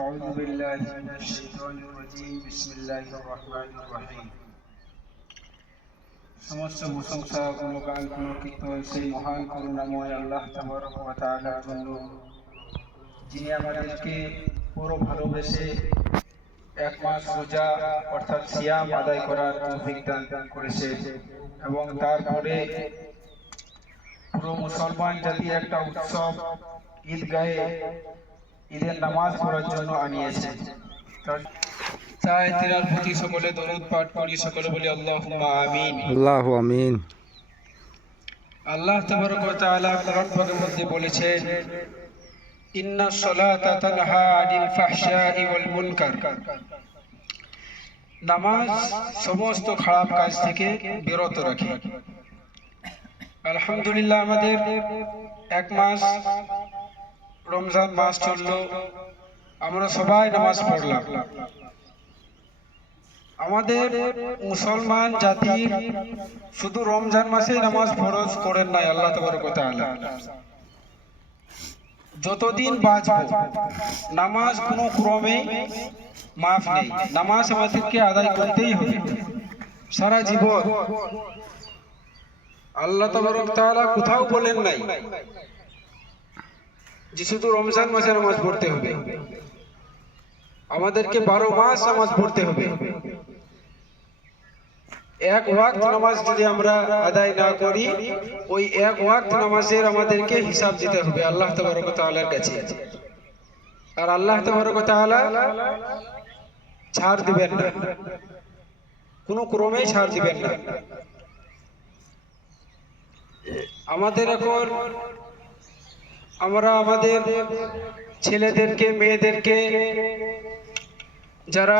أعوذ بالله من الشيطان الرجيم بسم الله الرحمن الرحيم সমস্ত প্রশংসা গুণগান কীর্তন সেই মহান করুণাময় আল্লাহ তাবারক ওয়া তাআলার জন্য, যিনি আমাদেরকে পুরো ভালোবেসে এক মাস রোজা অর্থাৎ সিয়াম আদায় করার তৌফিক দান করেছে এবং তারপরে পুরো মুসলমান জাতির একটা উৎসব ঈদগাহে ঈদের নামাজ পড়ার জন্য আনিয়েছে। তাই তিনার প্রতি সকলে দরুদ পাঠ করি, সকলে বলি আল্লাহুম্মা আমিন। আল্লাহু আমিন। আল্লাহ তাবারক ওয়া তাআলা কোরআন পাকের মধ্যে বলেছেন, ইন্নাস সালাতা তানহা আনিল ফাহশাই ওয়াল মুনকার। নামাজ সমস্ত খারাপ কাজ থেকে বিরত রাখে। আলহামদুলিল্লাহ, আমাদের এক মাস রমজান মাস চললো, আমরা সবাই নামাজ পড়লাম। আমাদের মুসলমান জাতির শুধু রমজান মাসেই নামাজ ফরজ করেন নাই আল্লাহ তাবারক ওয়া তাআলা। যতদিন বাঁচব নামাজ কোনো ক্রমে মাফ নেই, নামাজ আমাদেরকে আদায় করতেই হবে সারা জীবন। আল্লাহ তাবারক ওয়া তাআলা কোথাও বলেন নাই যে শুধু রমজান মাসে নামাজ পড়তে হবে, আমাদেরকে 12 মাস নামাজ পড়তে হবে। এক ওয়াক্ত নামাজ যদি আমরা আদায় না করি, ওই এক ওয়াক্ত নামাজের আমাদেরকে হিসাব দিতে হবে আল্লাহ তাবারক ওয়া তাআলার কাছে। আর আল্লাহ তাবারক ওয়া তাআলা ছাড় দিবেন না, কোনো ক্রমেই ছাড় দিবেন না। আমাদের এখন আমরা আমাদের ছেলেদেরকে মেয়েদেরকে যারা